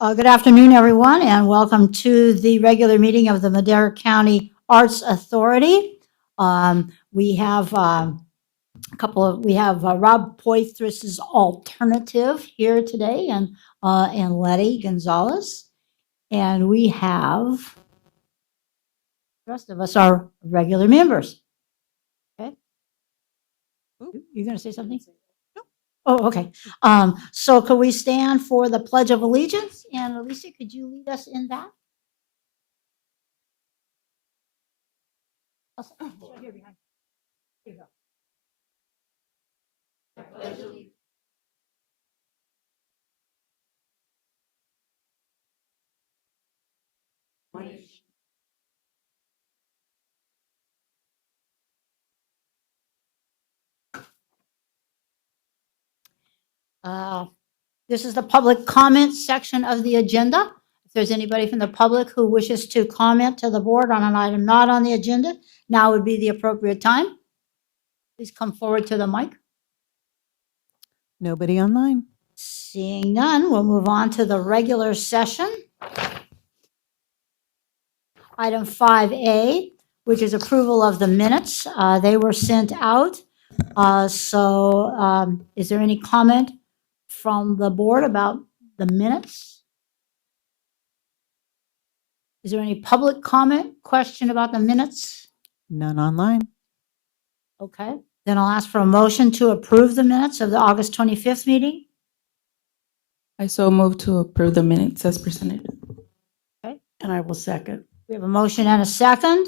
Good afternoon, everyone, and welcome to the regular meeting of the Madera County Arts Authority. We have Rob Poitras' alternative here today, and Letty Gonzalez, and we have the rest of us are regular members. Okay, you're going to say something? Oh, okay. So could we stand for the Pledge of Allegiance? And Alicia, could you lead us in that? It's right here behind. Here you go. This is the public comment section of the agenda. If there's anybody from the public who wishes to comment to the board on an item not on the agenda, now would be the appropriate time. Please come forward to the mic. Nobody online. Seeing none, we'll move on to the regular session. Item 5A, which is approval of the minutes. They were sent out. Is there any comment from the board about the minutes? Is there any public comment, question about the minutes? None online. Okay, then I'll ask for a motion to approve the minutes of the August 25th meeting. I so move to approve the minutes as presented. Okay, And I will second. we have a motion and a second.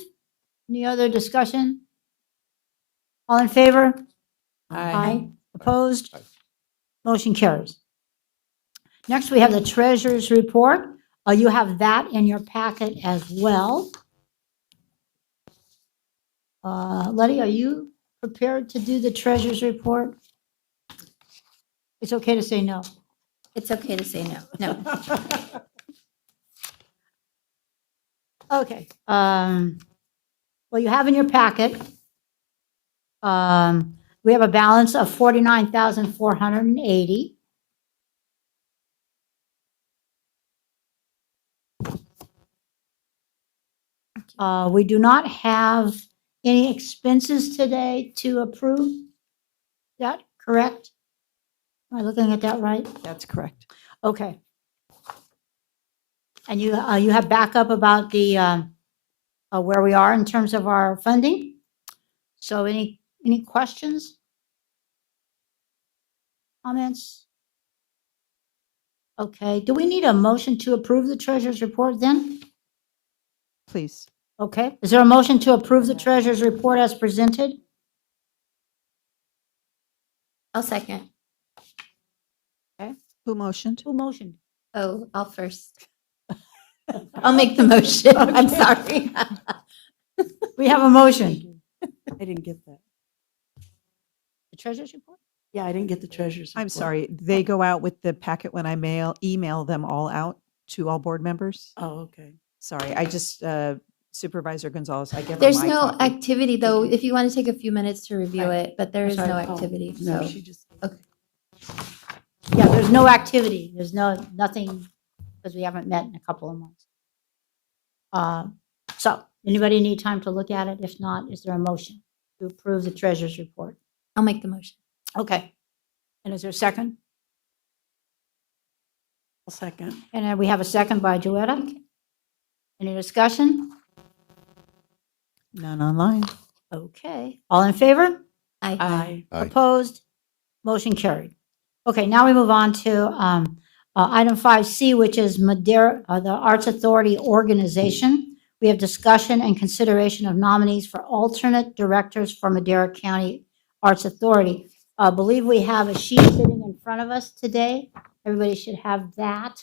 Any other discussion? All in favor? Aye. Opposed? Motion carries. Next, we have the treasurer's report. You have that in your packet as well. Letty, are you prepared to do the treasurer's report? It's okay to say no. It's okay to say no. No. Okay. Well, you have in your packet, we have a balance of 49,480. We do not have any expenses today to approve. Is that correct? Am I looking at that right? That's correct. Okay. And you have backup about the where we are in terms of our funding? So any questions? Comments? Okay, do we need a motion to approve the treasurer's report then? Please. Okay, is there a motion to approve the treasurer's report as presented? I'll second. Who motioned? Who motioned? Oh, I'll first. I'll make the motion. I'm Okay. sorry. We have a motion. I didn't get that. The treasurer's report? Yeah, I didn't get the treasurer's. I'm report. sorry. They go out with the packet when I email them all out to all board members. Oh, okay. Sorry, I just, Supervisor Gonzalez, I give her There's my no copy. activity though, if you want to take a few minutes to review Right. it, but there is no Sorry. activity, No, so. she just. Okay. Yeah, there's no activity. There's nothing, because we haven't met in a couple of months. So, anybody need time to look at it? If not, is there a motion to approve the treasurer's report? I'll make the motion. Okay. And is there a second? I'll second. And then we have a second by Joetta. Any discussion? None online. Okay. All in favor? Aye. Aye. Opposed? Motion carried. Okay, now we move on to item 5C, which is Madera, the Arts Authority Organization. We have discussion and consideration of nominees for alternate directors for Madera County Arts Authority. I believe we have a sheet sitting in front of us today. Everybody should have that.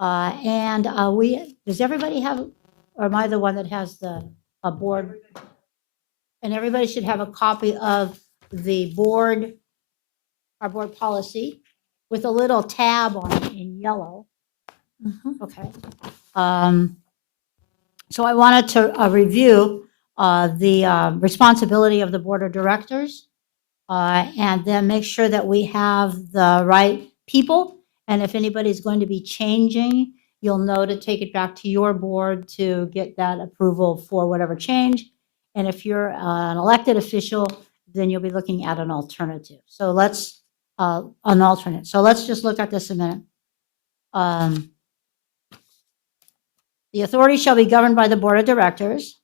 Does everybody have, or am I the one that has the board? And everybody should have a copy of the board, our board policy, with a little tab on it in yellow. Mhm. Okay. So I wanted to review the responsibility of the board of directors, and then make sure that we have the right people And if anybody's going to be changing, you'll know to take it back to your board to get that approval for whatever change. And if you're an elected official, then you'll be looking at an alternative. So let's, an alternate. So let's just look at this a minute. The authority shall be governed by the board of directors.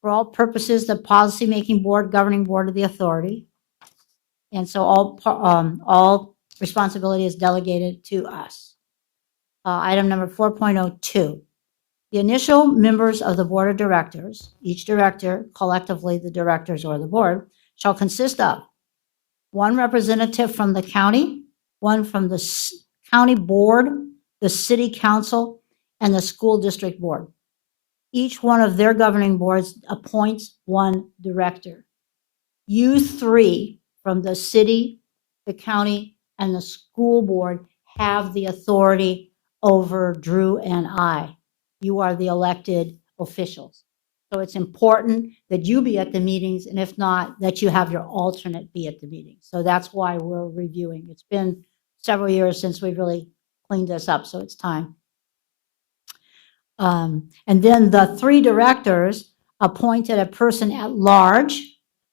For all purposes, the policymaking board, governing board of the authority. And so all responsibility is delegated to us. Item number 4.02. The initial members of the board of directors, each director, collectively the directors or the board, shall consist of one representative from the county, one from the county board, the city council, and the school district board. Each one of their governing boards appoints one director. You three from the city, the county, and the school board have the authority over Drew and I. You are the elected officials. So it's important that you be at the meetings, and if not, that you have your alternate be at the meetings. So that's why we're reviewing. It's been several years since we've really cleaned this up, so it's time. And then the three directors appointed a person at large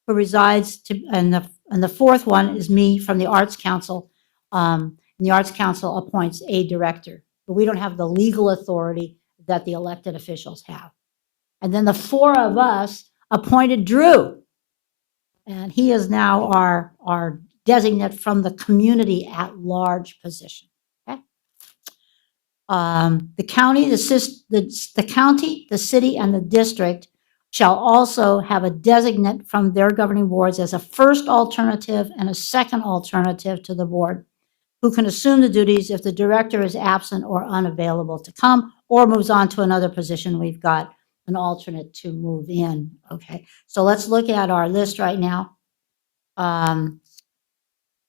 who resides to, and the fourth one is me from the Arts Council. And the Arts Council appoints a director, but we don't have the legal authority that the elected officials have. And then the four of us appointed Drew. And he is now our designate from the community at large position. Okay. The county, the county, the city, and the district shall also have a designate from their governing boards as a first alternative and a second alternative to the board, who can assume the duties if the director is absent or unavailable to come or moves on to another position. We've got an alternate to move in. Okay, so let's look at our list right now. I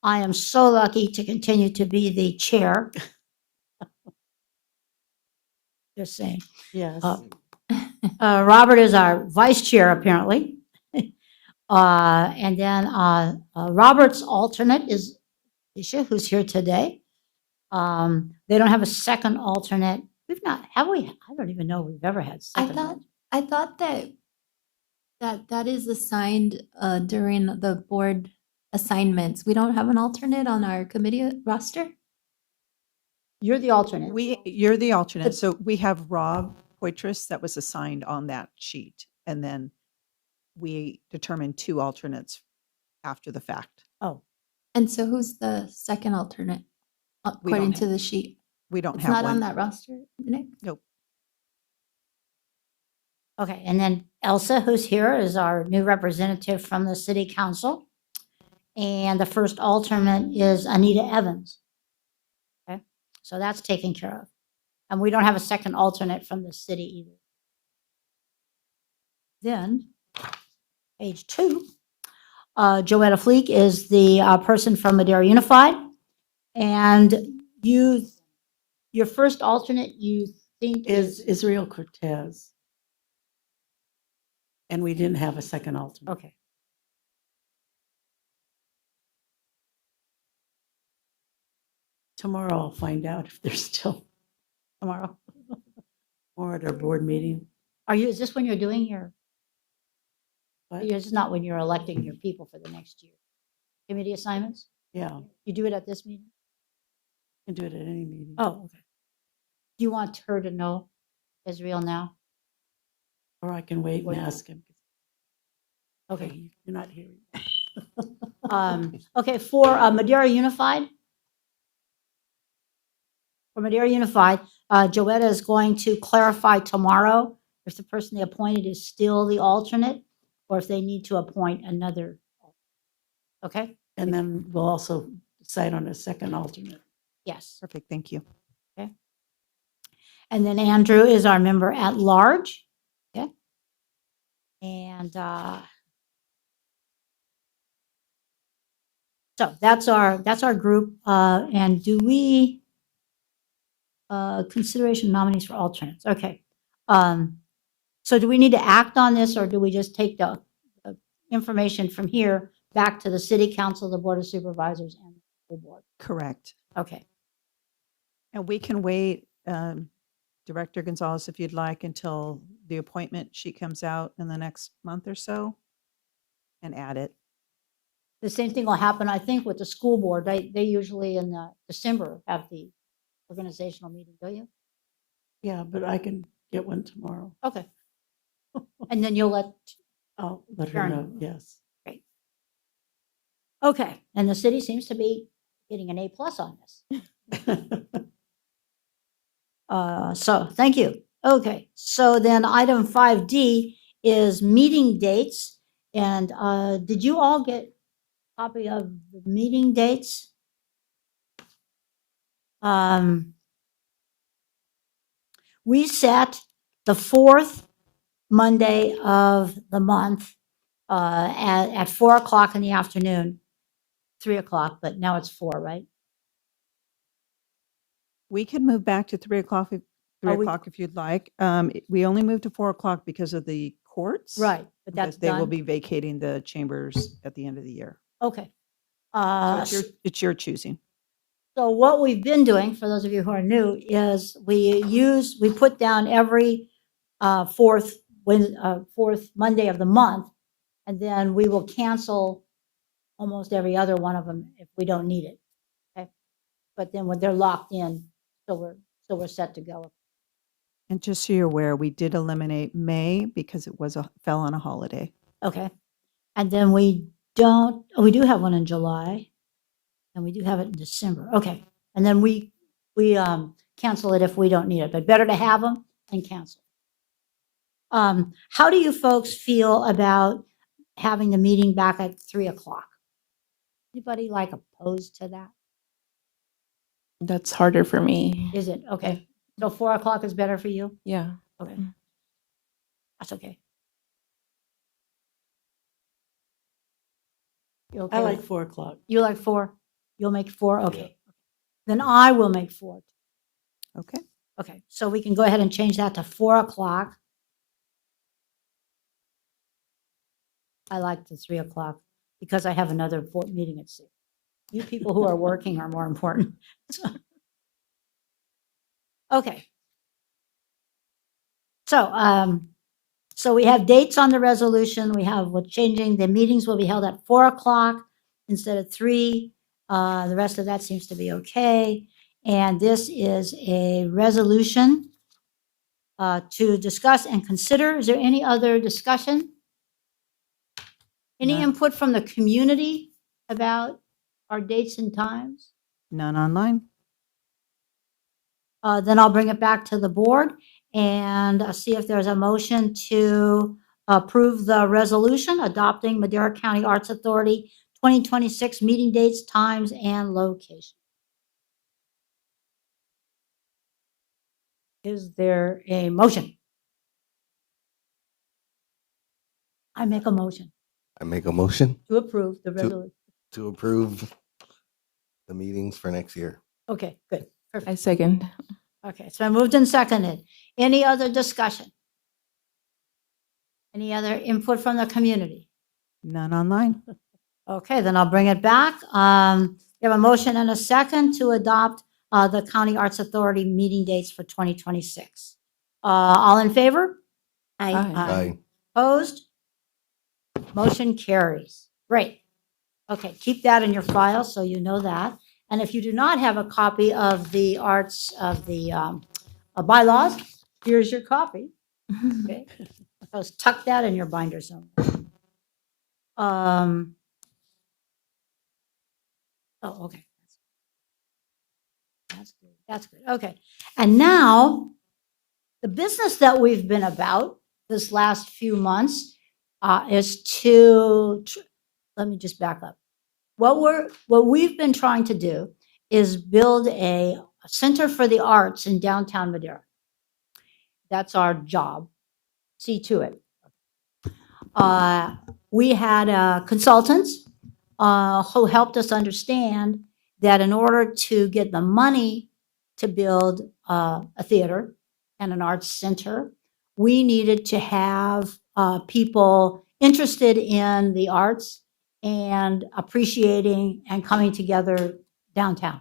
am so lucky to continue to be the chair. Just saying. Yes. Robert is our vice chair, apparently. And then Robert's alternate is Isha, who's here today. They don't have a second alternate. We've not, have we? I don't even know if we've ever had I second. thought that is assigned during the board assignments. We don't have an alternate on our committee roster? You're the alternate. You're the alternate. So we have Rob Poitras that was assigned on that sheet. And then we determined two alternates after the fact. Oh, And so who's the second alternate We don't according to the sheet? We don't It's have not on one. that roster, Nick? Nope. okay. And then Elsa, who's here, is our new representative from the city council. And the first alternate is Anita Evans. Okay, so that's taken care of. And we don't have a second alternate from the city either. Then, page 2, Joetta Fleek is the person from Madera Unified. And your first alternate, you think Is Israel Cortez. And we didn't have a second alternate. okay. Tomorrow I'll find out if they're still Tomorrow. or at our board meeting. Is this when you're doing your, But it's not when you're electing your people for the next year? Committee assignments? yeah, You do it at this meeting? can do it at any meeting. Oh, okay. Do you want her to know Israel now? Or I can wait Or- and ask him. Okay. Okay, you're not hearing. Okay, for Madera Unified. For Madera Unified, Joetta is going to clarify tomorrow if the person they appointed is still the alternate or if they need to appoint another. Okay? And then we'll also decide on a second alternate. Yes. Perfect. Thank you. And then Andrew is our member at large. Okay. And so that's our group. And do we consideration nominees for alternates? Okay. So do we need to act on this, or do we just take the information from here back to the city council, the board of supervisors, and the school board? Correct. Okay. And we can wait, Director Gonzalez, if you'd like, until the appointment sheet comes out in the next month or so and add it. The same thing will happen, I think, with the school board. They usually in December have the organizational meeting, don't you? Yeah, but I can get one tomorrow. Okay. And then you'll let, I'll let her Karen. know, yes. okay, and the city seems to be getting an A+ on this. So thank you. Okay, so then item 5D is meeting dates. And did you all get a copy of the meeting dates? We set the fourth Monday of the month at 4 o'clock in the afternoon, 3 o'clock, but now it's 4, right? We can move back to 3 o'clock Oh, we- if you'd like. We only moved to 4 o'clock because of the courts. Right, but that's They will done. be vacating the chambers at the end of the year. Okay. So it's your choosing. So what we've been doing, for those of you who are new, is we put down every fourth Monday of the month, and then we will cancel almost every other one of them if we don't need it. Okay, but then when they're locked in, so we're set to go. And just so you're aware, we did eliminate May because it fell on a holiday. Okay, and then we do have one in July, and we do have it in December. Okay, and then we cancel it if we don't need it, but better to have them than cancel. How do you folks feel about having the meeting back at 3 o'clock? Anybody like opposed to that? That's harder for me. Is it? Okay. So 4 o'clock is better for you? Yeah. Okay. Mm. That's okay. You okay I with- like 4 o'clock. You like 4? You'll make 4? Okay. Then I will make 4. Okay. Okay, so we can go ahead and change that to 4 o'clock. I like the 3 o'clock because I have another board meeting at 6. You people who are working are more important. Okay. So we have dates on the resolution. We're changing, the meetings will be held at 4 o'clock instead of 3. The rest of that seems to be okay. And this is a resolution to discuss and consider. Is there any other discussion? Any None. input from the community about our dates and times? None online. Then I'll bring it back to the board and see if there's a motion to approve the resolution adopting Madera County Arts Authority 2026 meeting dates, times, and location. Is there a motion? I make a motion I make a motion to approve the resolution. to approve the meetings for next year. Okay, good, I perfect. second. Okay, so I moved and seconded. Any other discussion? Any other input from the community? None online. Okay, then I'll bring it back. You have a motion and a second to adopt the County Arts Authority meeting dates for 2026. All in favor? Aye. Aye. Opposed? Motion carries. Great. Okay, keep that in your file so you know that. And if you do not have a copy of the bylaws, here's your copy. Okay, so tuck that in your binder somewhere. Oh, okay. That's good. That's good. Okay. And now, the business that we've been about this last few months is let me just back up. What we've been trying to do is build a Center for the Arts in downtown Madera. That's our job. See to it. We had consultants who helped us understand that in order to get the money to build a theater and an arts center, we needed to have people interested in the arts and appreciating and coming together downtown.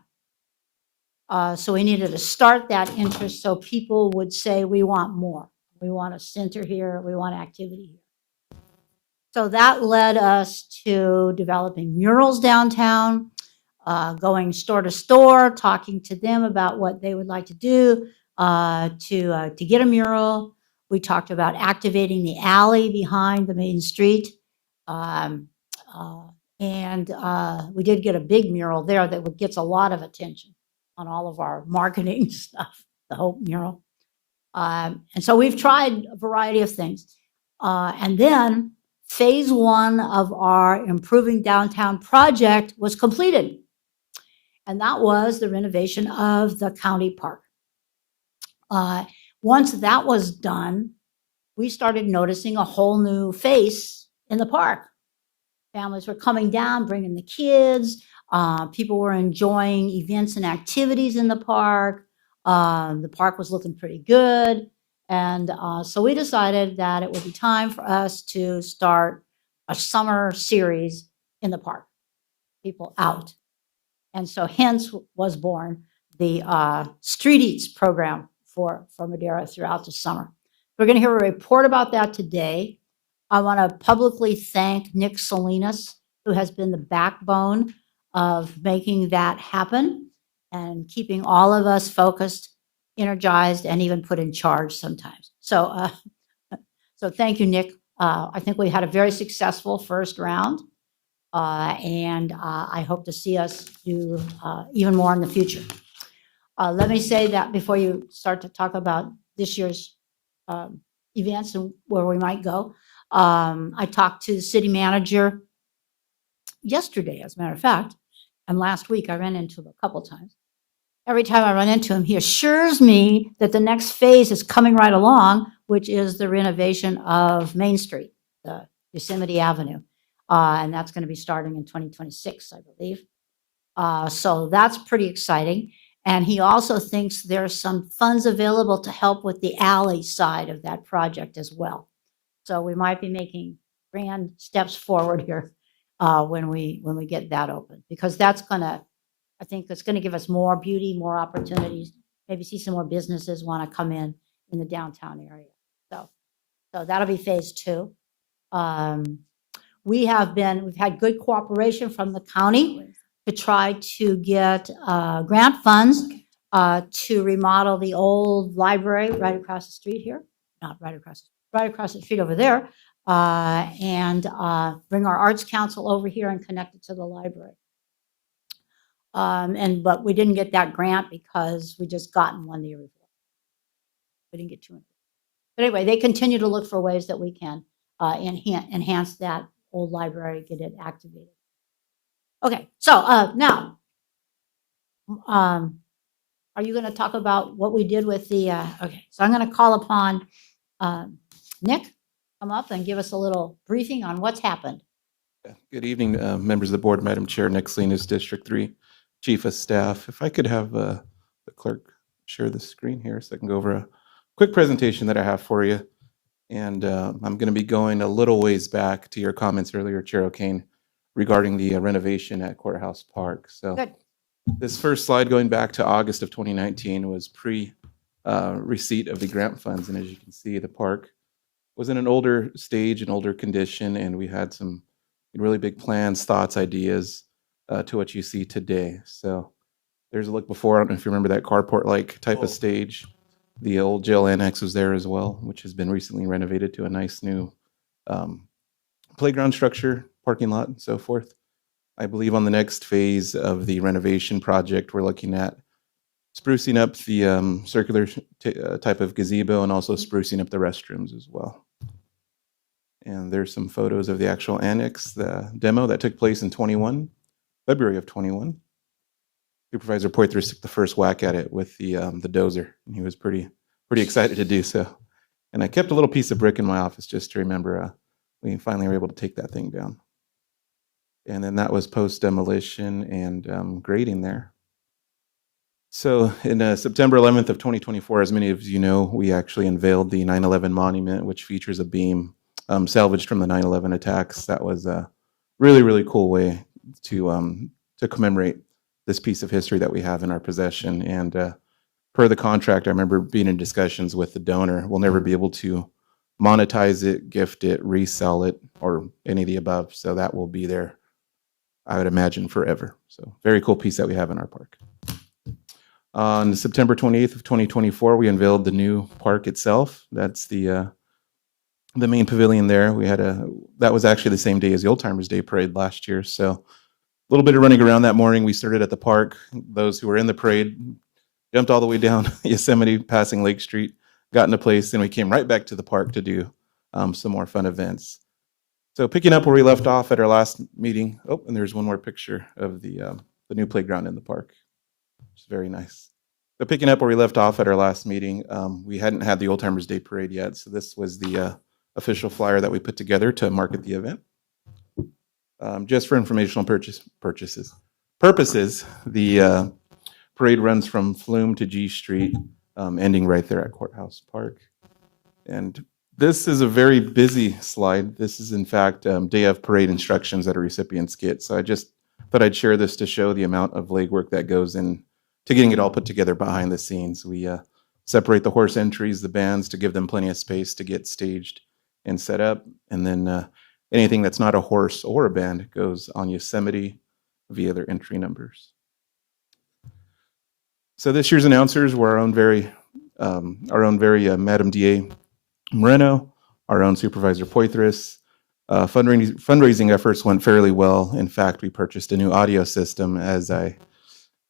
So we needed to start that interest so people would say, we want more. We want a center here, we want activity here. So that led us to developing murals downtown, going store to store, talking to them about what they would like to do to get a mural. We talked about activating the alley behind the main street. Um, we did get a big mural there that gets a lot of attention on all of our marketing stuff, the Hope mural. And so we've tried a variety of things. And then phase one of our Improving Downtown project was completed. And that was the renovation of the county park. Once that was done, we started noticing a whole new face in the park. Families were coming down, bringing the kids. People were enjoying events and activities in the park. The park was looking pretty good. And so we decided that it would be time for us to start a summer series in the park, people out. And so hence was born the Street Eats program for Madera throughout the summer. We're going to hear a report about that today. I want to publicly thank Nick Salinas, who has been the backbone of making that happen and keeping all of us focused, energized, and even put in charge sometimes. So, so thank you, Nick. I think we had a very successful first round, and I hope to see us do even more in the future. Let me say that before you start to talk about this year's events and where we might go. I talked to the city manager yesterday, as a matter of fact, and last week I ran into him a couple times. Every time I run into him, he assures me that the next phase is coming right along, which is the renovation of Main Street, the Yosemite Avenue. And that's going to be starting in 2026, I believe. So that's pretty exciting. And he also thinks there's some funds available to help with the alley side of that project as well. So we might be making grand steps forward here when we get that open, because that's gonna, I think it's gonna give us more beauty, more opportunities, maybe see some more businesses want to come in the downtown area. So that'll be phase two. We've had good cooperation from the county to try to get grant funds to remodel the old library right across the street here, not right across the street over there, and bring our Arts Council over here and connect it to the library. But we didn't get that grant because we just gotten one the year before. We didn't get two. But anyway, they continue to look for ways that we can enhance that old library, get it activated. Okay, so now, are you going to talk about what we did with the, okay, so I'm going to call upon Nick, come up and give us a little briefing on what's happened. Good evening, members of the board, Madam Chair, Nick Salinas, District 3, Chief of Staff. If I could have the clerk share the screen here so I can go over a quick presentation that I have for you. And I'm going to be going a little ways back to your comments earlier, Chair O'Kane, regarding the renovation at Courthouse Park. So Good. this first slide going back to August of 2019 was pre-receipt of the grant funds. And as you can see, the park was in an older stage, an older condition, and we had some really big plans, thoughts, ideas to what you see today. So there's a look before. I don't know if you remember that carport-like type of stage. The old jail annex was there as well, which has been recently renovated to a nice new playground structure, parking lot, and so forth. I believe on the next phase of the renovation project, we're looking at sprucing up the circular type of gazebo and also sprucing up the restrooms as well. And there's some photos of the actual annex, the demo that took place in February of 21. Supervisor Poitras took the first whack at it with the dozer, and he was pretty excited to do so. And I kept a little piece of brick in my office just to remember we finally were able to take that thing down. And then that was post-demolition and grading there. So in September 11th of 2024, as many of you know, we actually unveiled the 9/11 monument, which features a beam salvaged from the 9/11 attacks. That was a really, really cool way to commemorate this piece of history that we have in our possession. And per the contract, I remember being in discussions with the donor. We'll never be able to monetize it, gift it, resell it, or any of the above. So that will be there, I would imagine, forever. So very cool piece that we have in our park. On September 28th of 2024, we unveiled the new park itself. That's the main pavilion there. That was actually the same day as the Old Timers Day Parade last year. So a little bit of running around that morning. We started at the park. Those who were in the parade jumped all the way down Yosemite, passing Lake Street, got into place, then we came right back to the park to do some more fun events. So picking up where we left off at our last meeting. Oh, and there's one more picture of the new playground in the park, which is very nice. So picking up where we left off at our last meeting, we hadn't had the Old Timers Day Parade yet, so this was the official flyer that we put together to market the event. Just for informational purposes, the parade runs from Flume to G Street, ending right there at Courthouse Park. And this is a very busy slide. This is, in fact, day of parade instructions that a recipients get. So I just thought I'd share this to show the amount of legwork that goes in to getting it all put together behind the scenes. We separate the horse entries, the bands, to give them plenty of space to get staged and set up. And then anything that's not a horse or a band goes on Yosemite via their entry numbers. So this year's announcers were our own very Madam DA Moreno, our own Supervisor Poitras. Fundraising efforts went fairly well. In fact, we purchased a new audio system as I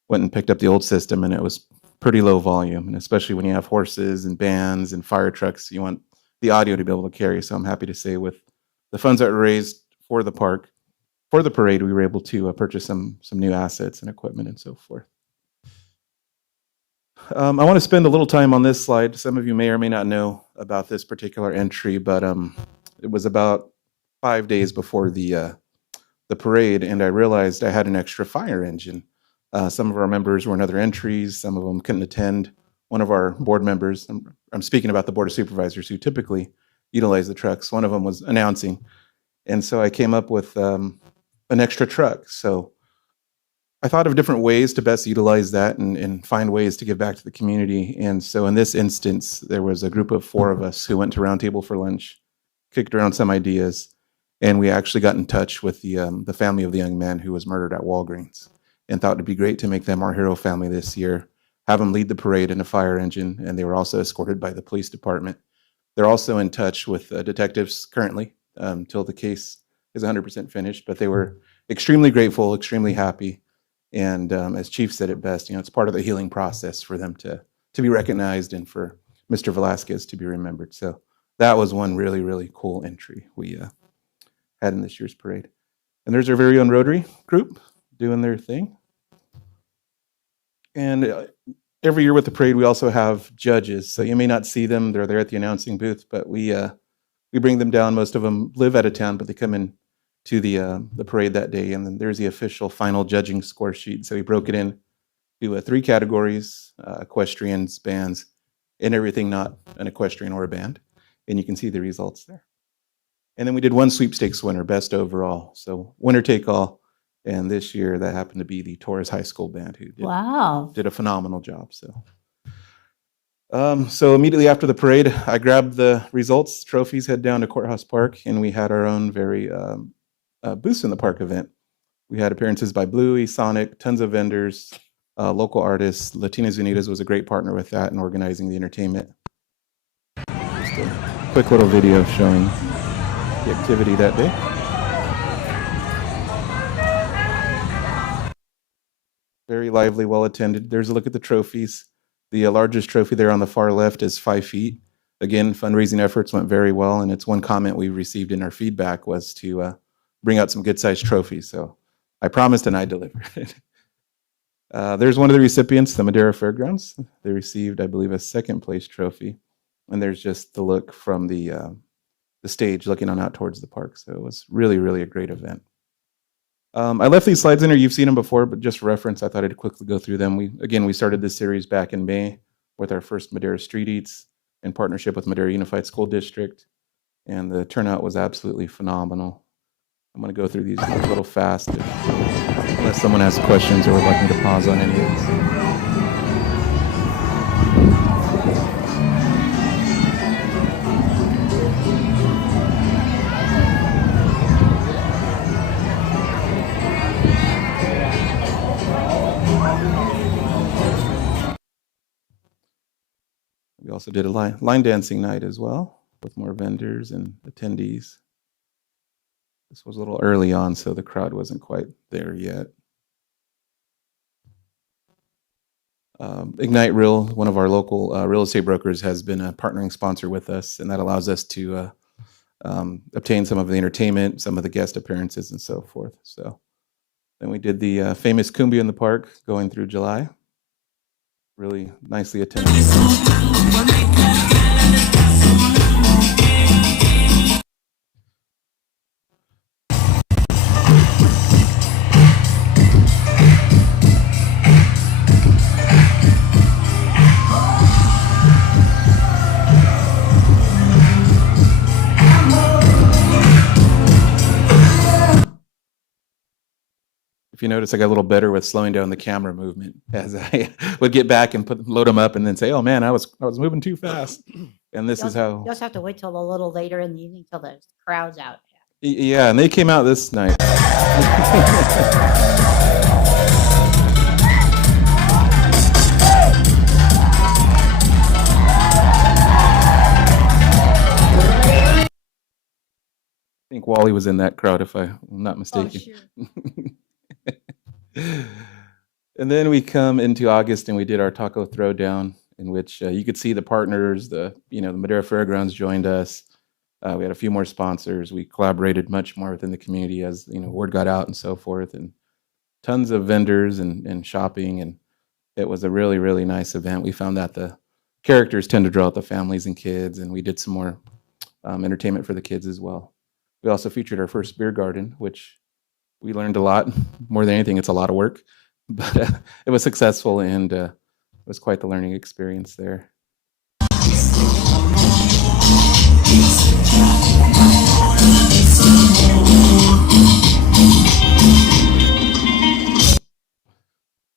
went and picked up the old system, and it was pretty low volume. And especially when you have horses and bands and fire trucks, you want the audio to be able to carry. So I'm happy to say with the funds that were raised for the park, for the parade, we were able to purchase some new assets and equipment and so forth. I want to spend a little time on this slide. Some of you may or may not know about this particular entry, but it was about 5 days before the parade, and I realized I had an extra fire engine. Some of our members were in other entries. Some of them couldn't attend. One of our board members, I'm speaking about the Board of Supervisors who typically utilize the trucks, one of them was announcing. And so I came up with an extra truck. So I thought of different ways to best utilize that and find ways to give back to the community. And so in this instance, there was a group of 4 of us who went to Roundtable for lunch, kicked around some ideas, and we actually got in touch with the family of the young man who was murdered at Walgreens, and thought it'd be great to make them our hero family this year, have them lead the parade in a fire engine, and they were also escorted by the police department. They're also in touch with detectives currently until the case is 100% finished, but they were extremely grateful, extremely happy. And as Chief said it best, it's part of the healing process for them to be recognized and for Mr. Velasquez to be remembered. So that was one really, really cool entry we had in this year's parade. And there's our very own Rotary group doing their thing. And every year with the parade, we also have judges. So you may not see them; they're there at the announcing booth. But we bring them down. Most of them live out of town, but they come in to the parade that day, and then there's the official final judging score sheet. So we broke it in to 3 categories: equestrians, bands, and everything not an equestrian or a band. And you can see the results there. And then we did one sweepstakes winner, best overall. So winner take all. And this year that happened to be the Torres High School band who did a phenomenal job. So immediately after the parade, I grabbed the results, trophies, head down to Courthouse Park, and we had our own very Booths in the Park event. We had appearances by Bluey, Sonic, tons of vendors, local artists. Latinas Unidas was a great partner with that in organizing the entertainment. Just a quick little video showing the activity that day. Very lively, well attended. There's a look at the trophies. The largest trophy there on the far left is 5 feet. Again, fundraising efforts went very well, and it's one comment we received in our feedback was to bring out some good-sized trophies. So I promised and I delivered. There's one of the recipients, the Madera Fairgrounds. They received, I believe, a 2nd place trophy. And there's just the look from the stage looking on out towards the park. So it was really, really a great event. I left these slides in there. You've seen them before, but just for reference, I thought I'd quickly go through them. We started this series back in May with our first Madera Street Eats in partnership with Madera Unified School District, and the turnout was absolutely phenomenal. I'm going to go through these a little fast. Unless someone has questions or would like me to pause on any of this. We also did a line dancing night as well with more vendors and attendees. This was a little early on, so the crowd wasn't quite there yet. Ignite Real, one of our local real estate brokers, has been a partnering sponsor with us, and that allows us to obtain some of the entertainment, some of the guest appearances, and so forth. So then we did the famous Cumbia in the Park going through July. Really nicely attended. If you notice, I got a little better with slowing down the camera movement as I would get back and load them up and then say, "Oh man, I was moving too fast." And this is how. You just have to wait till a little later in the evening till the crowd's out. Yeah, and they came out this night. I think Wally was in that crowd, if I'm not mistaken. And then we come into August and we did our taco throwdown, in which you could see the partners, the Madera Fairgrounds joined us. We had a few more sponsors. We collaborated much more within the community as word got out and so forth, and tons of vendors and shopping, and it was a really, really nice event. We found that the characters tend to draw out the families and kids, and we did some more entertainment for the kids as well. We also featured our first beer garden, which we learned a lot. More than anything, it's a lot of work, but it was successful, and it was quite the learning experience there.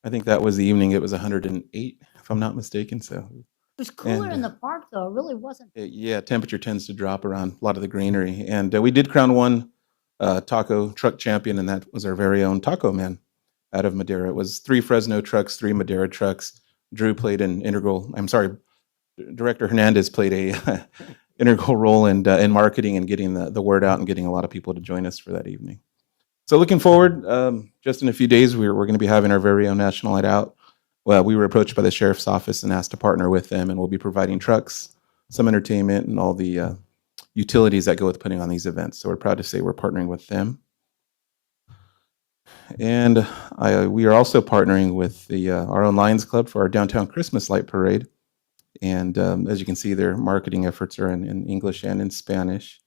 I think that was the evening. It was 108, if I'm not mistaken. So It was cooler in And, the park, though. It really wasn't. yeah, temperature tends to drop around a lot of the greenery, and we did crown one taco truck champion, and that was our very own Taco Man out of Madera. It was 3 Fresno trucks, 3 Madera trucks. Drew played an integral. I'm sorry, Director Hernandez played a integral role in marketing and getting the word out and getting a lot of people to join us for that evening. So looking forward, just in a few days, we're going to be having our very own National Night Out. Well, we were approached by the sheriff's office and asked to partner with them, and we'll be providing trucks, some entertainment, and all the utilities that go with putting on these events. So we're proud to say we're partnering with them. And we are also partnering with our own Lions Club for our downtown Christmas light parade. And as you can see, their marketing efforts are in English and in Spanish.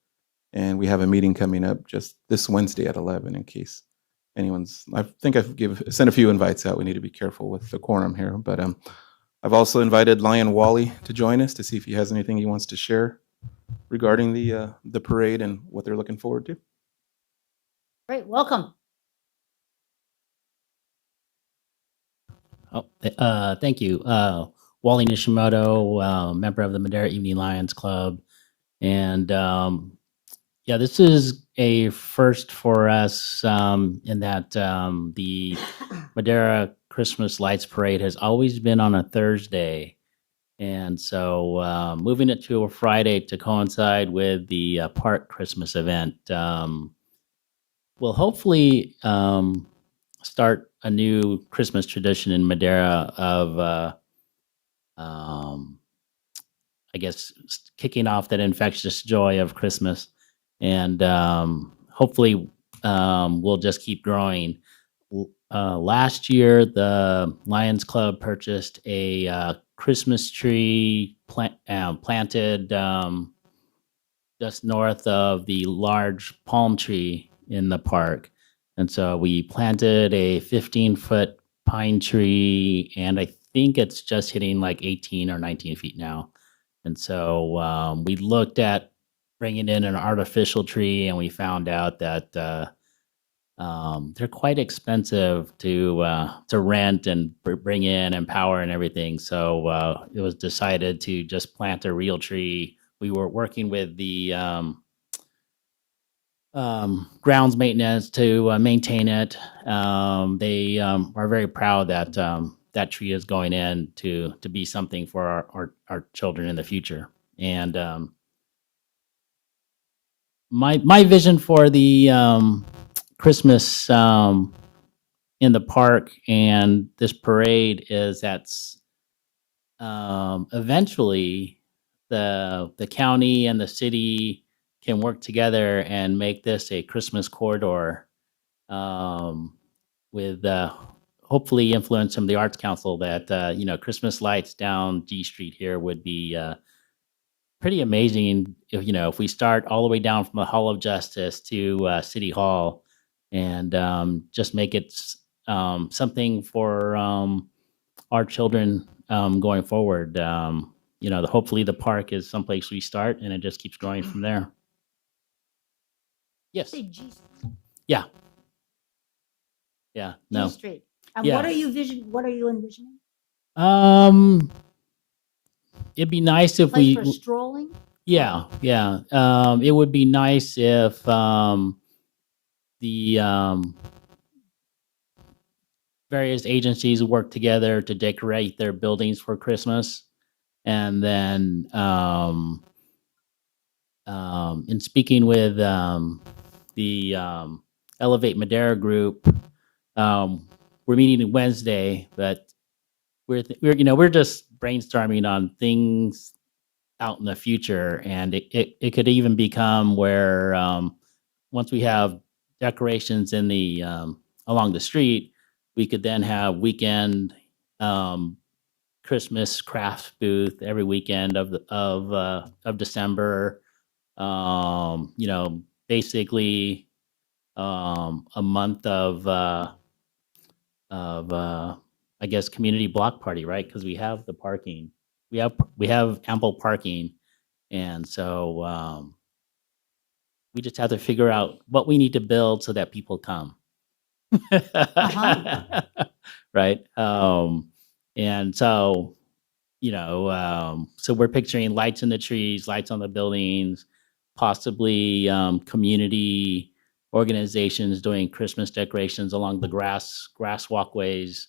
And we have a meeting coming up just this Wednesday at 11 in case I think I've sent a few invites out. We need to be careful with the quorum here. But I've also invited Lion Wally to join us to see if he has anything he wants to share regarding the parade and what they're looking forward to. Great, welcome. Thank you. Wally Nishimoto, member of the Madera Evening Lions Club. And yeah, this is a first for us in that the Madera Christmas Lights Parade has always been on a Thursday. And so moving it to a Friday to coincide with the park Christmas event will hopefully start a new Christmas tradition in Madera of, I guess, kicking off that infectious joy of Christmas. And hopefully we'll just keep growing. Last year, the Lions Club purchased a Christmas tree planted just north of the large palm tree in the park. And so we planted a 15-foot pine tree, and I think it's just hitting like 18 or 19 feet now. And so we looked at bringing in an artificial tree, and we found out that they're quite expensive to rent and bring in and power and everything. So it was decided to just plant a real tree. We were working with the grounds maintenance to maintain it. They are very proud that that tree is going in to be something for our children in the future. And my vision for the Christmas in the park and this parade is that eventually the county and the city can work together and make this a Christmas corridor with hopefully influence from the Arts Council that Christmas lights down G Street here would be pretty amazing if we start all the way down from the Hall of Justice to City Hall and just make it something for our children going forward. Hopefully the park is someplace we start and it just keeps growing from there. Yes. Say G Yeah. No. Street. And Yeah. what are you envisioning? It'd be nice if Place we for strolling? Yeah. It would be nice if the various agencies work together to decorate their buildings for Christmas. And then in speaking with the Elevate Madera group, we're meeting Wednesday, but we're just brainstorming on things out in the future, and it could even become where once we have decorations in the along the street, we could then have weekend Christmas crafts booth every weekend of December. Basically a month of I guess community block party, right? Because we have the parking, we have ample parking, and so we just have to figure out what we need to build so that people come. Right. And so so we're picturing lights in the trees, lights on the buildings, possibly community organizations doing Christmas decorations along the grass walkways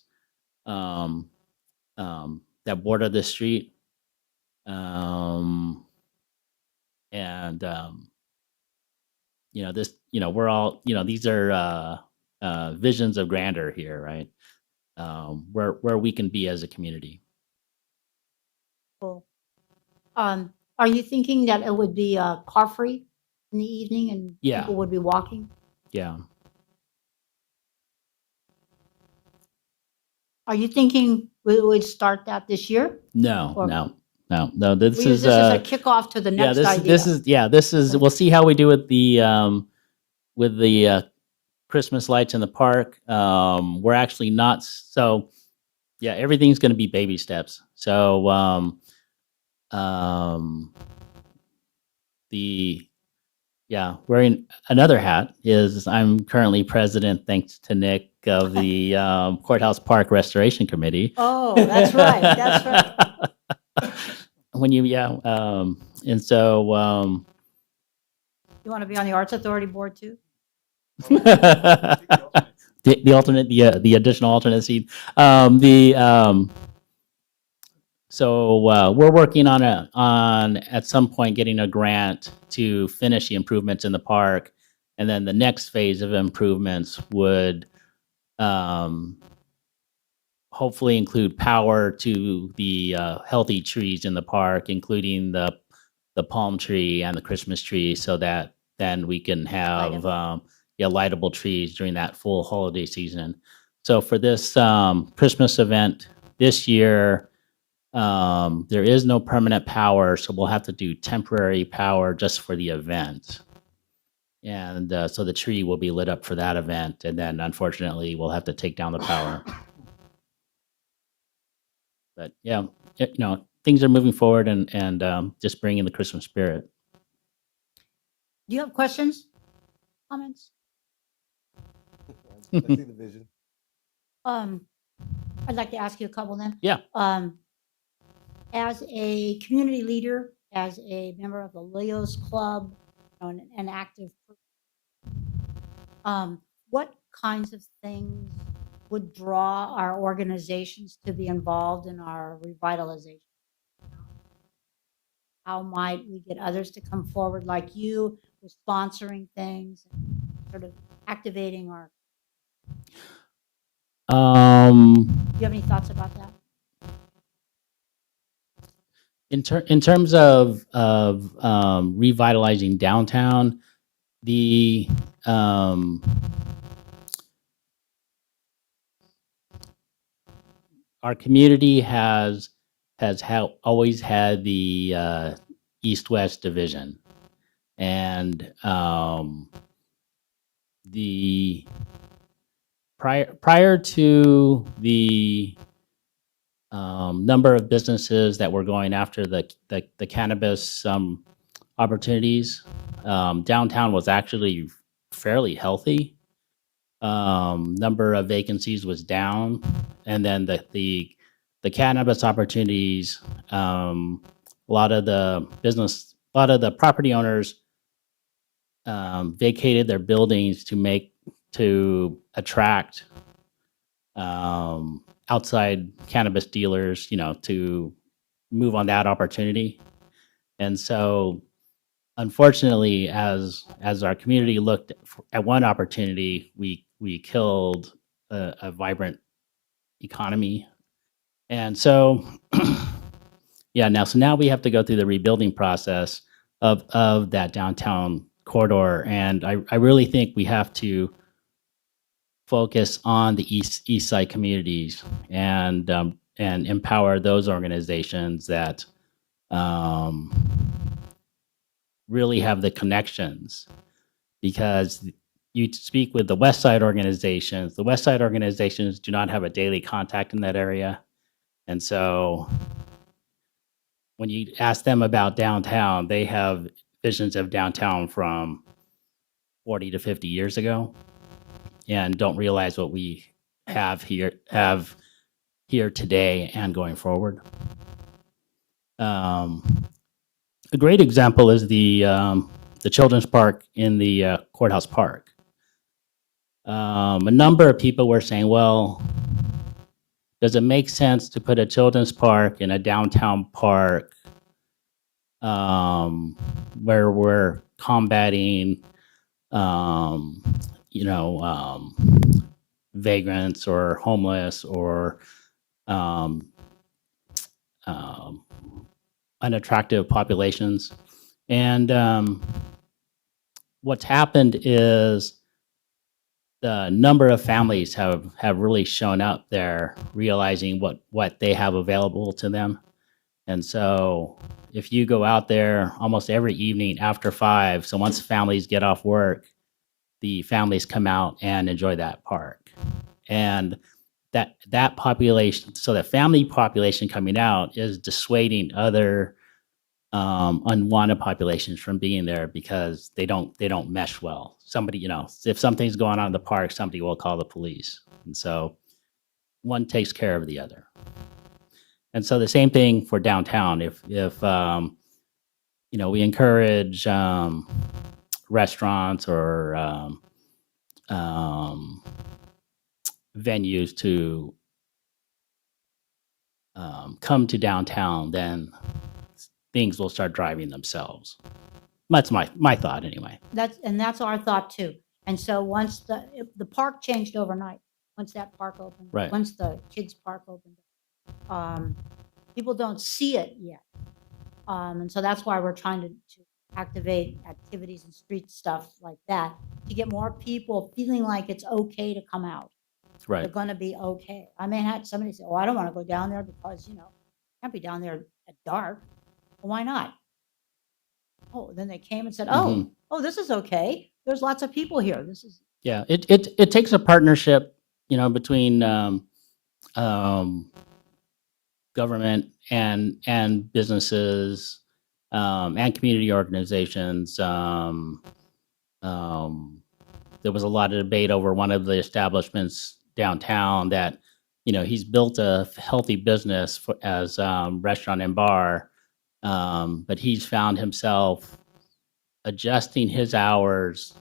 that border the street. And we're all, these are visions of grandeur here, right? Where we can be as a community. Cool. Are you thinking that it would be car free in the evening and Yeah. people would be walking? Yeah. Are you thinking we would start that this year? No. Or- No. This We use is this as a kickoff to the next idea. this is we'll see how we do with the Christmas lights in the park. We're actually not everything's going to be baby steps. So wearing another hat is I'm currently president, thanks to Nick, of the Courthouse Park Restoration Committee. Oh, that's right. That's right. When and so You want to be on the Arts Authority board too? the alternate, the additional alternate seat. So we're working on at some point getting a grant to finish the improvements in the park, and then the next phase of improvements would hopefully include power to the healthy trees in the park, including the palm tree and the Christmas tree, so that then we can have lightable trees during that full holiday season. So for this Christmas event this year, there is no permanent power, so we'll have to do temporary power just for the event. And so the tree will be lit up for that event, and then unfortunately we'll have to take down the power. But things are moving forward and just bringing the Christmas spirit. Do you have questions, comments? I see the vision. I'd like to ask you a couple then. Yeah. As a community leader, as a member of the Leo's Club, you know, an active, what kinds of things would draw our organizations to be involved in our revitalization? How might we get others to come forward like you with sponsoring things, and sort of activating our, do you have any thoughts about that? In terms of revitalizing downtown, the our community has always had the east-west division, and the prior to the number of businesses that were going after the cannabis opportunities, downtown was actually fairly healthy. Number of vacancies was down, and then the cannabis opportunities, a lot of the property owners vacated their buildings to attract outside cannabis dealers, you know, to move on that opportunity. And so, unfortunately, as our community looked at one opportunity, we killed a vibrant economy. And so, yeah, so now we have to go through the rebuilding process of that downtown corridor, and I really think we have to focus on the east side communities and empower those organizations that really have the connections. Because you speak with the west side organizations do not have a daily contact in that area, and so when you ask them about downtown, they have visions of downtown from 40 to 50 years ago, and don't realize what we have here today and going forward. A great example is the children's park in the courthouse park. A number of people were saying, well, does it make sense to put a children's park in a downtown park where we're combating vagrants or homeless or unattractive populations? And what's happened is the number of families have really shown up there, realizing what they have available to them. And so if you go out there almost every evening after 5, so once families get off work, the families come out and enjoy that park. And that population, so the family population coming out is dissuading other unwanted populations from being there because they don't mesh well. Somebody, if something's going on in the park, somebody will call the police. And so one takes care of the other. And so the same thing for downtown. If we encourage restaurants or venues to come to downtown, then things will start driving themselves. That's my thought anyway. That's our thought too. And so once the park changed overnight, once that park opened, Right. once the kids park opened, people don't see it yet. And so that's why we're trying to activate activities and street stuff like that to get more people feeling like it's okay to come out. Right. They're going to be okay. I may have somebody say, "Oh, I don't want to go down there because can't be down there at dark." Well, why not? Oh, then they came and said, Mhm. "Oh, this is okay. There's lots of people here. This is." Yeah, it takes a partnership, between government and businesses and community organizations, there was a lot of debate over one of the establishments downtown that, he's built a healthy business as restaurant and bar, but he's found himself adjusting his hours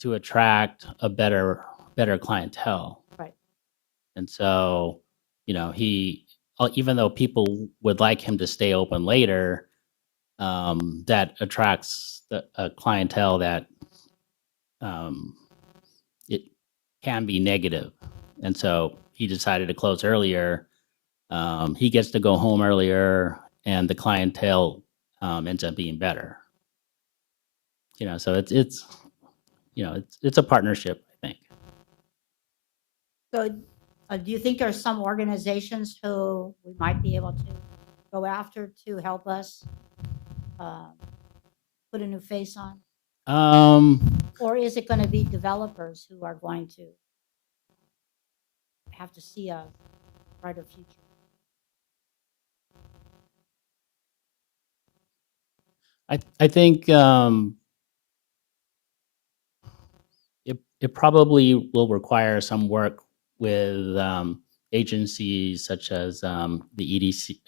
to attract a better clientele. Right. And so, he, even though people would like him to stay open later, that attracts a clientele that it can be negative. And so he decided to close earlier. He gets to go home earlier, and the clientele ends up being better. So it's a partnership, I think. So do you think there's some organizations who we might be able to go after to help us put a new face on? Or is it going to be developers who are going to have to see a brighter future? I think it probably will require some work with agencies such as the EDC.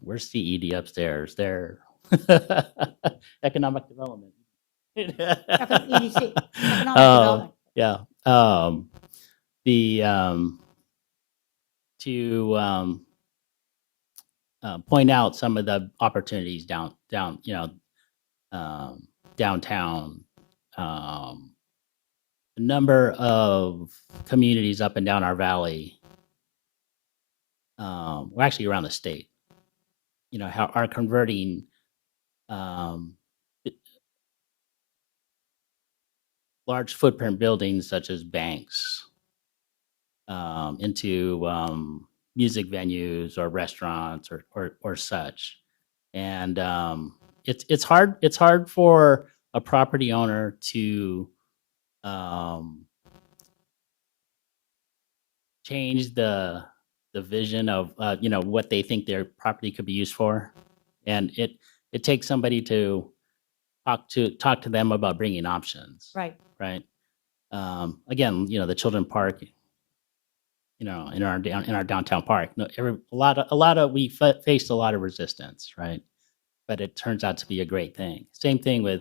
Where's CED upstairs? They're economic development. EDC, economic development. Yeah. To point out some of the opportunities downtown. A number of communities up and down our valley, well, actually around the state, how are converting large footprint buildings such as banks into music venues or restaurants or such. And it's hard for a property owner to change the vision of what they think their property could be used for, and it takes somebody to talk to them about bringing options. Right. Again, the children park, in our downtown park. No, we faced a lot of resistance, right? But it turns out to be a great thing. Same thing with,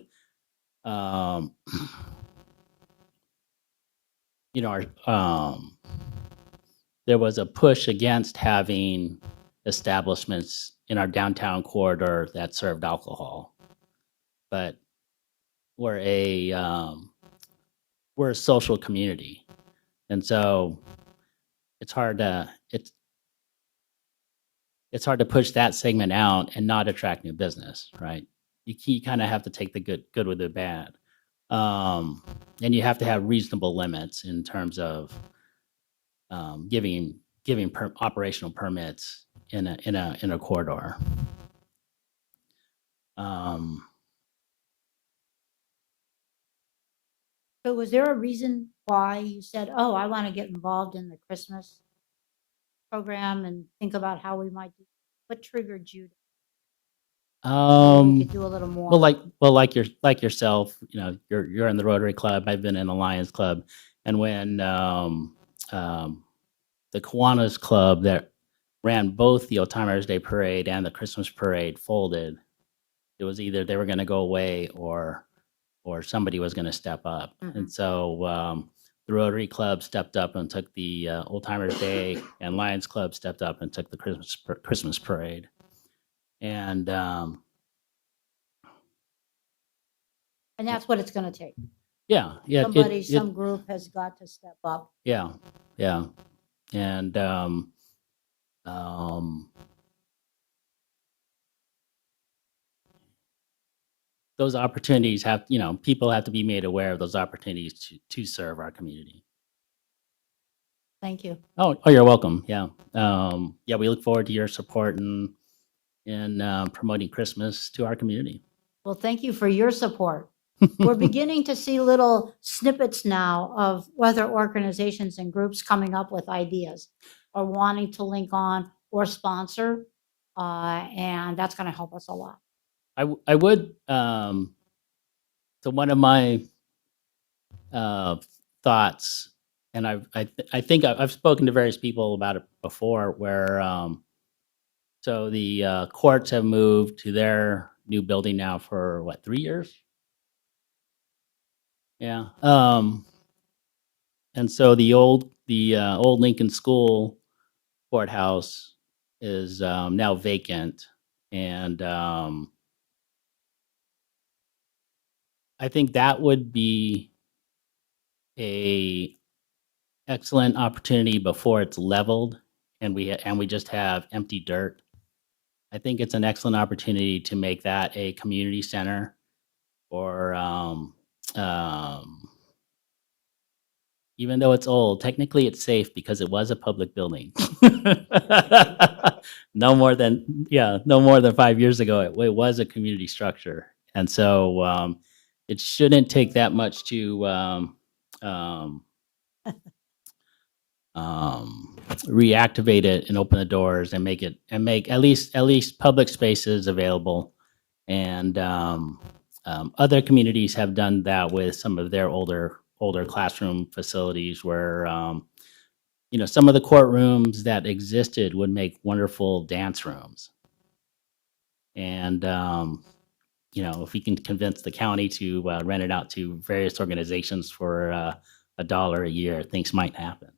there was a push against having establishments in our downtown corridor that served alcohol, but we're a social community, and so it's hard to push that segment out and not attract new business, right? You kind of have to take the good with the bad, and you have to have reasonable limits in terms of giving operational permits in a corridor. So was there a reason why you said, oh, I want to get involved in the Christmas program and think about how we might do? What triggered you? We could do a little more. Like yourself, you're in the Rotary Club. I've been in the Lions Club, and when the Kiwanis Club that ran both the Old-Timers Day Parade and the Christmas Parade folded, it was either they were going to go away or somebody was going to step up. And so the Rotary Club stepped up and took the Old-Timers Day, and Lions Club stepped up and took the Christmas Parade. And that's what it's going to take. yeah. Some group has got to step up. Yeah. And those opportunities people have to be made aware of those opportunities to serve our community. Thank you. Oh, you're welcome. Yeah. We look forward to your support in promoting Christmas to our community. Well, thank you for your support. We're beginning to see little snippets now of other organizations and groups coming up with ideas or wanting to link on or sponsor, and that's going to help us a lot. I would, so one of my thoughts, and I think I've spoken to various people about it before, where so the courts have moved to their new building now for what, 3 years? Yeah. And so the old Lincoln School courthouse is now vacant, and I think that would be a excellent opportunity before it's leveled and we just have empty dirt. I think it's an excellent opportunity to make that a community center, or even though it's old, technically it's safe because it was a public building. No more than 5 years ago, it was a community structure, and so it shouldn't take that much to reactivate it and open the doors and make at least public spaces available. And other communities have done that with some of their older classroom facilities, where some of the courtrooms that existed would make wonderful dance rooms. And if we can convince the county to rent it out to various organizations for $1 a year, things might happen.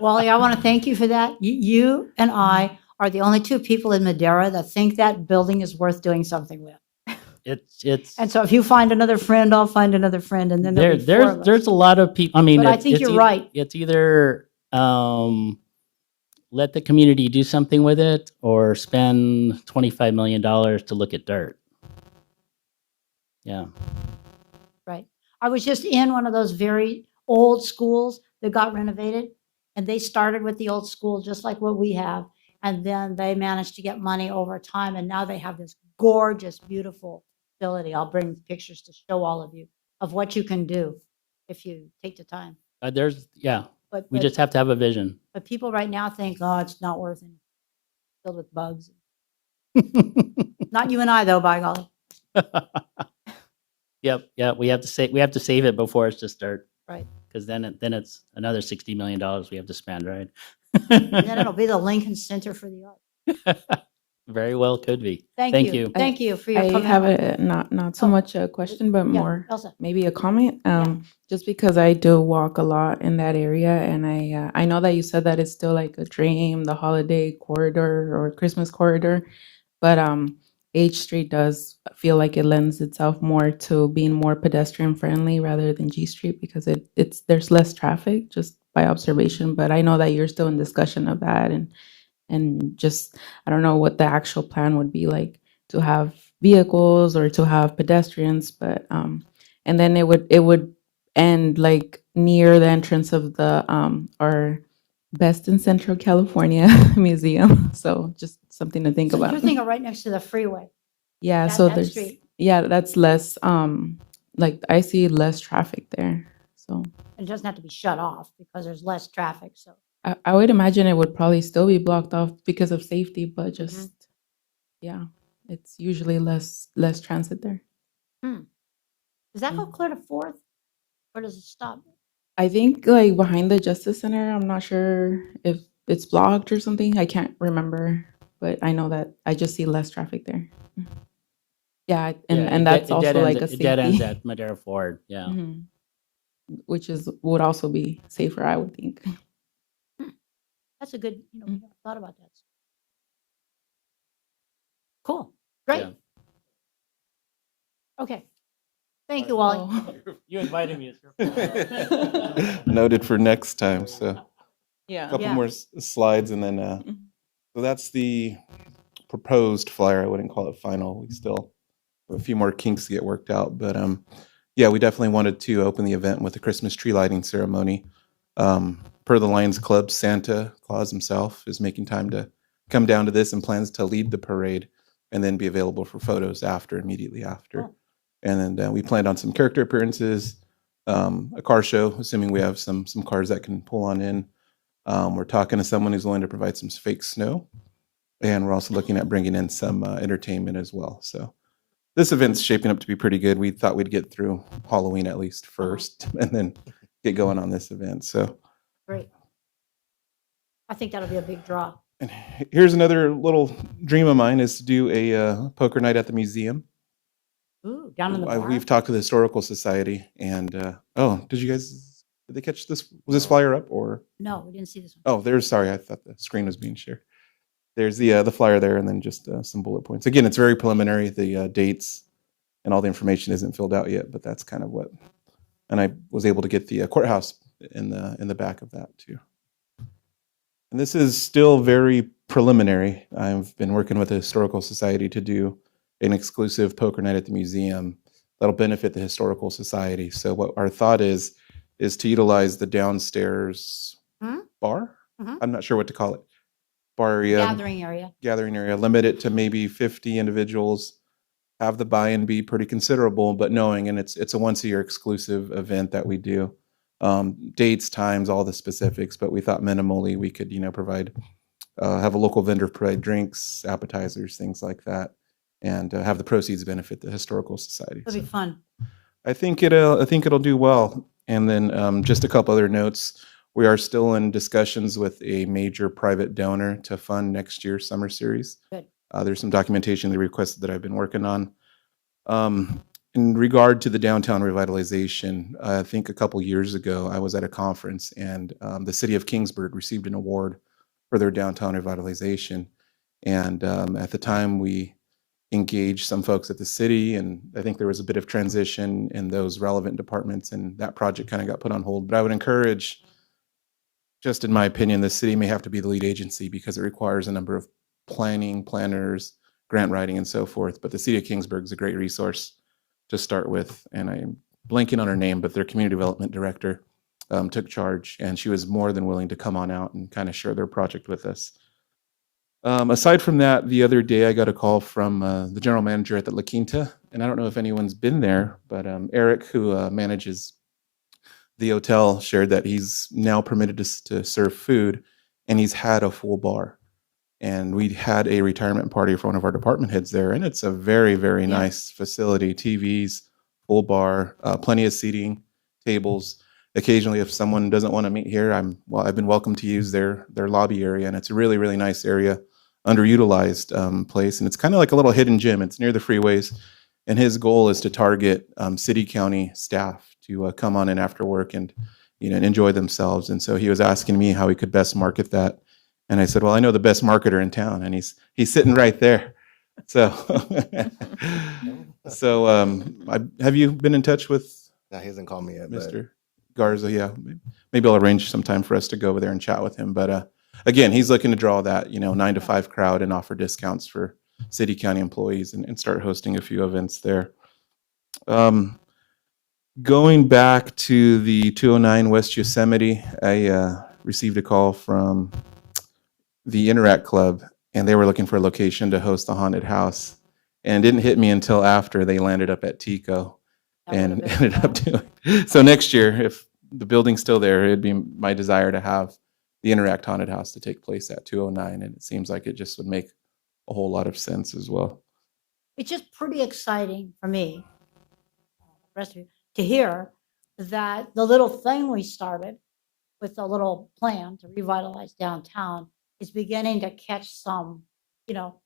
Wally, I want to thank you for that. You and I are the only two people in Madera that think that building is worth doing something with. It's And so if you find another friend, I'll find another friend, and then there'll be four of us. there's a lot of people. I mean, But I think you're right. It's either let the community do something with it, or spend $25 million to look at dirt. Yeah. Right. I was just in one of those very old schools that got renovated, and they started with the old school, just like what we have. And then they managed to get money over time, and now they have this gorgeous, beautiful facility. I'll bring pictures to show all of you of what you can do if you take the time. We But just have to have a vision. but people right now think, oh, it's not worth it. Filled with bugs. Not you and I, though, by golly. Yep. Yeah. We have to save it before it's just dirt. Right. Because then it's another $60 million we have to spend, right? And then it'll be the Lincoln Center for the Arts. Very well could be. Thank Thank you. you. Thank you for your I comment. have a not so Oh, much a question, but yeah, more Elsa. maybe a comment. Just because I do walk a lot in that area, and I know that you said that it's still like a dream, the holiday corridor or Christmas corridor, but H Street does feel like it lends itself more to being more pedestrian friendly rather than G Street, because there's less traffic just by observation. But I know that you're still in discussion of that, and just I don't know what the actual plan would be like, to have vehicles or to have pedestrians, but and then it would end like near the entrance of the our Best in Central California Museum. So just something to think So about. you're thinking right next to the freeway. Yeah, that- so that there's street. that's less like I see less traffic there. So It doesn't have to be shut off because there's less traffic. So I would imagine it would probably still be blocked off because of safety, but just yeah, it's usually less transit there. does that go clear to Fourth, or does it stop? I think like behind the Justice Center, I'm not sure if it's blocked or something. I can't remember, but I know that I just see less traffic there. Yeah, and that's also like a It dead ends safety, at Madera Ford. Yeah. Mhm. Which would also be safer, I would think. That's a good, we never thought about that. Cool. Great. Yeah. Okay. Thank you, Wally. Oh. You invited me. Noted for next time. So a Yeah. couple Yeah. more slides, and then so that's the proposed flyer. I wouldn't call it final. We still have a few more kinks to get worked out, but yeah, we definitely wanted to open the event with a Christmas tree lighting ceremony. Per the Lions Club, Santa Claus himself is making time to come down to this and plans to lead the parade and then be available for photos immediately after. Cool. And then we planned on some character appearances, a car show, assuming we have some cars that can pull on in. We're talking to someone who's willing to provide some fake snow. And we're also looking at bringing in some entertainment as well. So this event's shaping up to be pretty good. We thought we'd get through Halloween at least first and then get going on this event. So, Great. I think that'll be a big draw. and here's another little dream of mine is to do a poker night at the museum. Ooh, down in the bar. We've talked to the Historical Society and, oh, did they catch this? Was this flyer up or? No, we didn't see this one. Oh, sorry. I thought the screen was being shared. There's the flyer there and then just some bullet points. Again, it's very preliminary. The dates and all the information isn't filled out yet, but that's kind of what, and I was able to get the courthouse in the back of that too. And this is still very preliminary. I've been working with the Historical Society to do an exclusive poker night at the museum that'll benefit the Historical Society. So what our thought is to utilize the downstairs bar. I'm not sure what to call it. Bar area, gathering area, limit it to maybe 50 individuals, have the buy-in be pretty considerable, but knowing, and it's a once a year exclusive event that we do. Dates, times, all the specifics, but we thought minimally we could, provide, have a local vendor provide drinks, appetizers, things like that, and have the proceeds benefit the Historical Society. It'll be fun. I think it'll do well. And then just a couple other notes. We are still in discussions with a major private donor to fund next year's summer series. Good. There's some documentation they requested that I've been working on. In regard to the downtown revitalization, I think a couple years ago, I was at a conference and the city of Kingsburg received an award for their downtown revitalization. And at the time, we engaged some folks at the city, and I think there was a bit of transition in those relevant departments, and that project kind of got put on hold. But I would encourage, just in my opinion, the city may have to be the lead agency because it requires a number of planners, grant writing, and so forth. But the city of Kingsburg is a great resource to start with. And I'm blanking on her name, but their community development director took charge, and she was more than willing to come on out and kind of share their project with us. Aside from that, the other day I got a call from the general manager at the La Quinta, and I don't know if anyone's been there, but Eric, who manages the hotel, shared that he's now permitted to serve food, and he's had a full bar. And we had a retirement party for one of our department heads there, and it's a very, very nice facility. TVs, full bar, plenty of seating, tables. Occasionally, if someone doesn't want to meet here, I've been welcome to use their lobby area, and it's a really, really nice area, underutilized place, and it's kind of like a little hidden gem. It's near the freeways, and his goal is to target city county staff to come on in after work and enjoy themselves. And so he was asking me how he could best market that. And I said, well, I know the best marketer in town, and he's sitting right there. So, have you been in touch with No, he hasn't called me yet. Mr. Garza? Yeah, maybe I'll arrange some time for us to go over there and chat with him. But again, he's looking to draw that 9 to 5 crowd and offer discounts for city county employees and start hosting a few events there. Going back to the 209 West Yosemite, I received a call from the Interact Club, and they were looking for a location to host the haunted house, and didn't hit me until after they landed up at Tico and ended up doing. So next year, if the building's still there, it'd be my desire to have the Interact haunted house to take place at 209, and it seems like it just would make a whole lot of sense as well. It's just pretty exciting for me, the rest of you, to hear that the little thing we started with the little plan to revitalize downtown is beginning to catch some,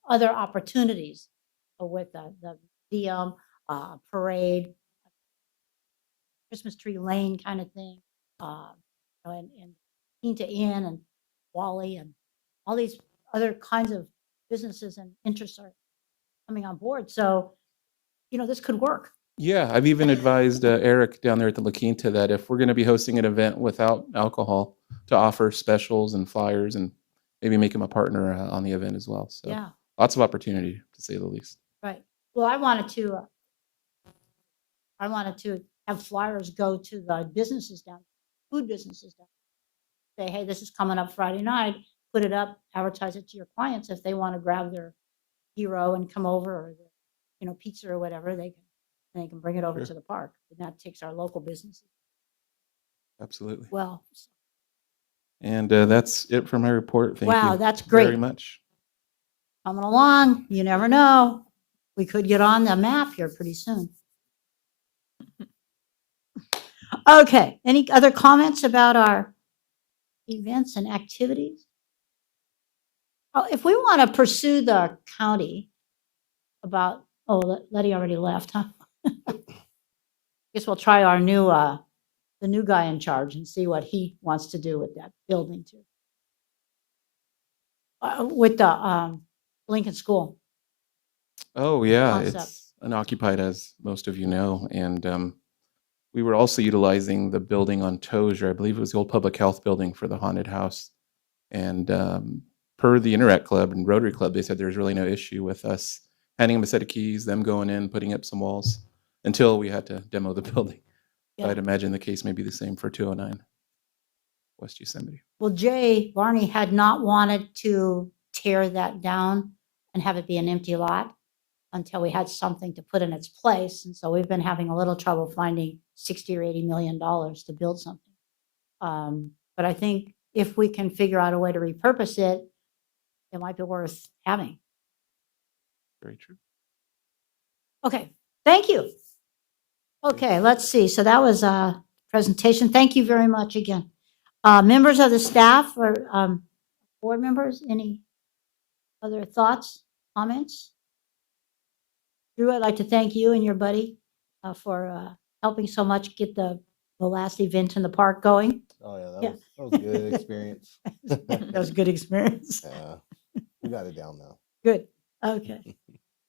other opportunities with the museum, parade, Christmas tree lane kind of thing, and Quinta Inn and Wally and all these other kinds of businesses and interests are coming on board. So, this could work. Yeah, I've even advised Eric down there at the La Quinta that if we're going to be hosting an event without alcohol, to offer specials and flyers and maybe make him a partner on the event as well. So Yeah, lots of opportunity, to say the least. right. Well, I wanted to have flyers go to the businesses down, food businesses down. Say, hey, this is coming up Friday night. Put it up, advertise it to your clients. If they want to grab their hero and come over, or their, pizza or whatever, they can bring it over Sure. to the park. And that takes our local businesses. Absolutely. Well, And that's it for my report. Thank you wow, that's very great. much. coming along. You never know. We could get on the map here pretty soon. Okay, any other comments about our events and activities? Oh, if we want to pursue the county about, Letty already left, huh? Guess we'll try our new, the new guy in charge and see what he wants to do with that building too. With the Lincoln School. Oh, yeah, Concept. it's unoccupied, as most of you know, and we were also utilizing the building on Tozier. I believe it was the old public health building for the haunted house. And per the Interact Club and Rotary Club, they said there's really no issue with us handing them a set of keys, them going in, putting up some walls, until we had to demo the building. Yeah. I'd imagine the case may be the same for 209 West Yosemite. Well, Jay Barney had not wanted to tear that down and have it be an empty lot until we had something to put in its place. And so we've been having a little trouble finding 60 or $80 million to build something. But I think if we can figure out a way to repurpose it, it might be worth having. Very true. Okay, thank you. Okay, let's see. So that was a presentation. Thank you very much again. Members of the staff or board members, any other thoughts, comments? Drew, I'd like to thank you and your buddy for helping so much get the last event in the park going. Oh yeah, Yeah. that was a good experience. That was a good experience. Yeah, we got it down now. Good. Okay.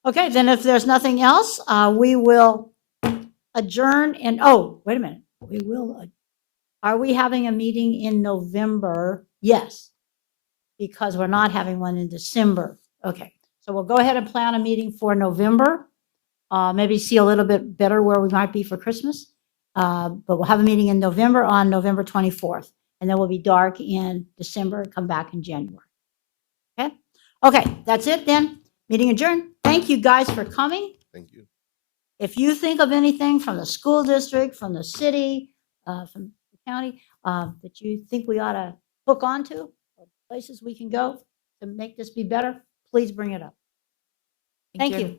Okay, then if there's nothing else, we will adjourn and, oh, wait a minute. We will, are we having a meeting in November? Yes, because we're not having one in December. Okay, so we'll go ahead and plan a meeting for November. Maybe see a little bit better where we might be for Christmas. But we'll have a meeting in November on November 24th. And then we'll be dark in December, come back in January. Okay? Okay, that's it then. Meeting adjourned. Thank you guys for coming. Thank you. If you think of anything from the school district, from the city, from the county, that you think we ought to hook onto, or places we can go to make this be better, please bring it up. Thank you.